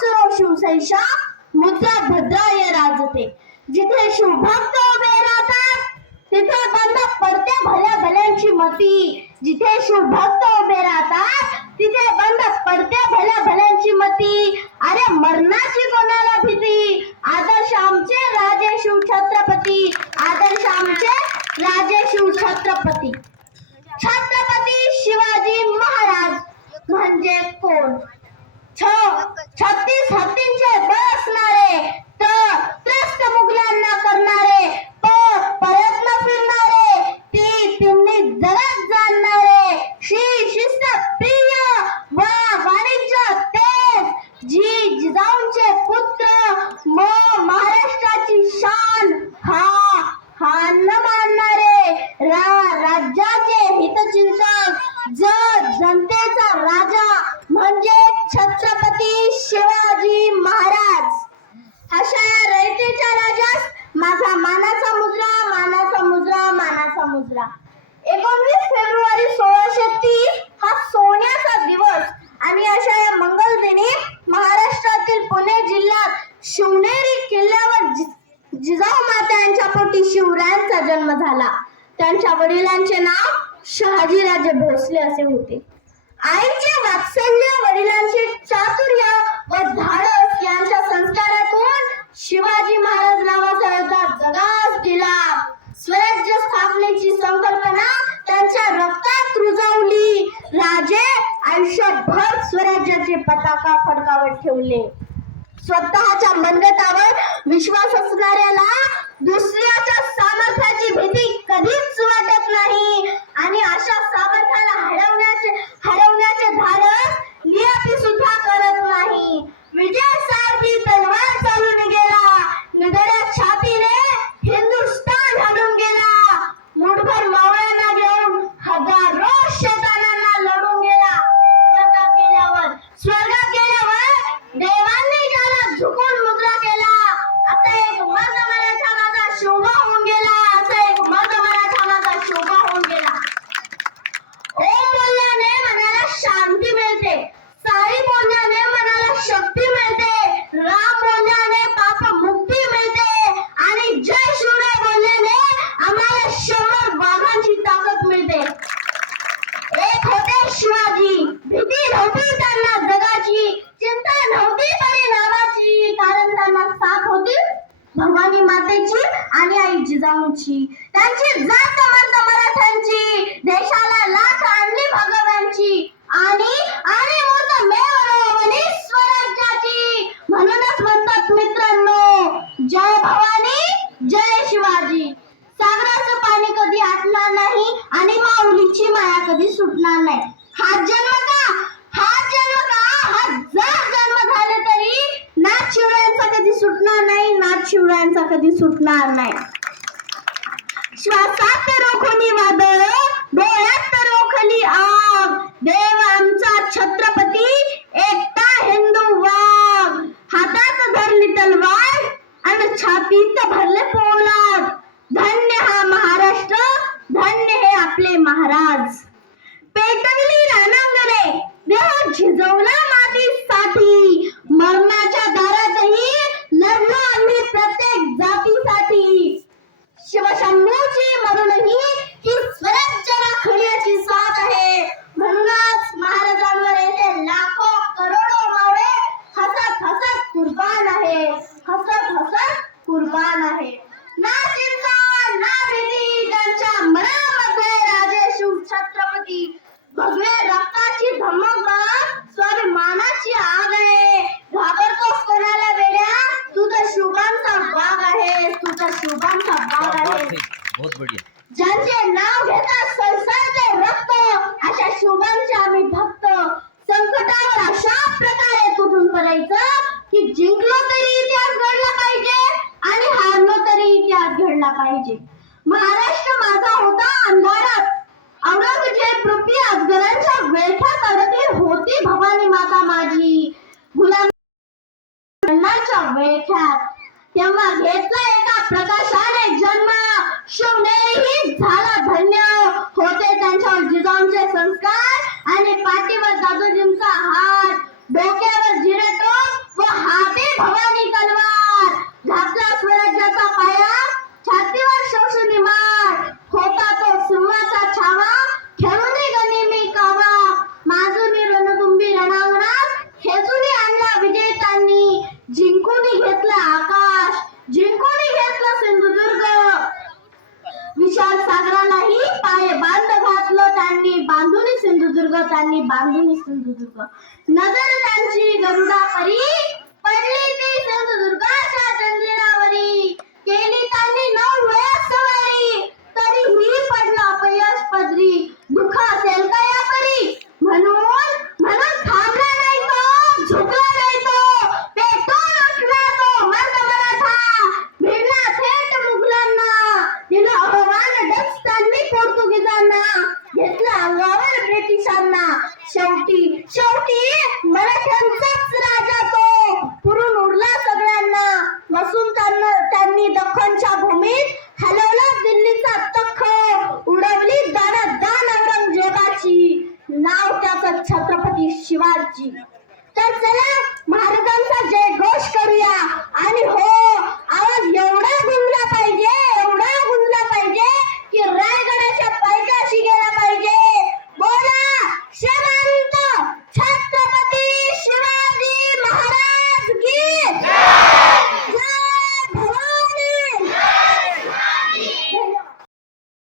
सुरो शिवसैषा मुद्रा भद्राय राजते. जिथे शिवभक्त उभे राहतात तिथे बंद पडते भल्या भल्यांची मती. जिथे शिवभक्त उभे राहतात तिथे बंद पडते भल्या भल्यांची मती. अरे मरणाची कोणाला भीती. आदर्श आमचे राजे शिव छत्रपती. आदर्श आमचे राजे शिव छत्रपती. छत्रपती शिवाजी महाराज म्हणजे कोण? 36 हत्तींचे बळ असणारे, त्रस्त मुघलांना करणारे, प्रयत्न फिरणारे, तिन्ही जगात जाणणारे, शिस्त प्रिय व वाणिज्य तेज, जिजाऊंचे पुत्र, महाराष्ट्राची शान, न मानणारे, राज्याचे हितचिंतक, जनतेचा राजा म्हणजे छत्रपती शिवाजी महाराज. अशा या रयतेच्या राजास माझा मानाचा मुजरा, मानाचा मुजरा, मानाचा मुजरा. 19 फेब्रुवारी 1630 हा सोन्याचा दिवस आणि अशा या मंगल दिनी महाराष्ट्रातील पुणे जिल्ह्यात शिवनेरी किल्ल्यावर जिजाऊ माता यांच्या पोटी शिवरायांचा जन्म झाला. त्यांच्या वडिलांचे नाव शहाजीराजे भोसले असे होते. आईचे वात्सल्य, वडिलांचे चातुर्य व धाडस यांच्या संस्कारातून शिवाजी महाराज नावाचा योद्धा जगास दिला. स्वराज्य स्थापनेची संकल्पना त्यांच्या रक्तात रुजवली. राजे आयुष्यभर स्वराज्याचे पताका फडकावत ठेवले. स्वतःच्या मनगटावर विश्वास असणाऱ्याला दुसऱ्याच्या सामर्थ्याची भीती कधीच वाटत नाही आणि अशा सामर्थ्याला हरवण्याचे धाडस नियती सुद्धा करत नाही. विजयासारखी तलवार चालून गेला. निधड्या छातीने हिंदुस्थान हाणून गेला. मुठभर मावळ्यांना घेऊन हजारो शैतानांना लढून गेला. स्वर्गात गेल्यावर देवांनी त्याला झुकून मुद्रा केला. असा एक मर्द मराठा माझा शोभा होऊन गेला. असा एक मर्द मराठा माझा शोभा होऊन गेला. ओम बोलल्याने मनाला शांती मिळते. साई बोलल्याने मनाला शक्ती मिळते. राम बोलल्याने पाप मुक्ती मिळते आणि जय शिवराय बोलल्याने आम्हाला 100 वाघांची ताकद मिळते. एक होते शिवाजी. भीती नव्हती त्यांना जगाची, चिंता नव्हती परिणामाची, कारण त्यांना साथ होती भवानी मातेची आणि आई जिजाऊंची. त्यांची जात मर्द मराठ्यांची, देशाला लाथ आणली भगवानची आणि मूर्तमेव स्वराज्याची. म्हणूनच म्हणतात मित्रांनो, जय भवानी जय शिवाजी. सागराचं पाणी कधी आटणार नाही आणि माऊलीची माया कधी सुटणार नाही. हा जन्म हजार जन्म झाले तरी नाथ शिवरायांचा कधी सुटणार नाही. नाथ शिवरायांचा कधी सुटणार नाही. श्वासात रोखली वादळ, डोळ्यात रोखली आग, देव आमचा छत्रपती एकटा हिंदू वाघ. हातात धरली तलवार आणि छातीत भरले पोलाद. धन्य हा महाराष्ट्र, धन्य हे आपले महाराज. पेटवली रणांगणे, देह झिजवला मातीसाठी. मरणाच्या दारातही लढलो आम्ही प्रत्येक जातीसाठी. शिवशंभूची मरूनही ही स्वराज्य राखण्याची साथ आहे. म्हणूनच महाराजांवर येथे लाखो करोडो मावळे हसत हसत कुर्बान आहे. हसत हसत कुर्बान आहे. ना चिंता ना भीती त्यांच्या मनामध्ये राजे शिव छत्रपती. भगव्या रक्ताची धमक बघ, स्वाभिमानाची आग आहे. घाबरतोस कोणाला वेड्या, तू तर शुभांचा बाग आहे. तू तर शुभांचा बाग आहे. ज्यांचे नाव घेतात संसारचे रक्त, अशा शुभांचे आम्ही भक्त. संकटावर अशा प्रकारे तुटून पडायचं की जिंकलो तरी इतिहास घडला पाहिजे आणि हारलो तरी इतिहास घडला पाहिजे. महाराष्ट्र माझा होता अंधारात. औरंगजेब रूपी अफगाणांच्या वेठ्यात अडकली होती भवानी माता माझी. गुलामांच्या वेठ्यात तेव्हा घेतला एका प्रकाशाने जन्म. शिवनेरीही झाला धन्य. होते त्यांच्यावर जिजाऊंचे संस्कार आणि पाठीवर दादोजींचा हात. डोक्यावर जिरेटोप व त्यांनी बांधून सिंधुदुर्ग. नजर त्यांची गरुडा परी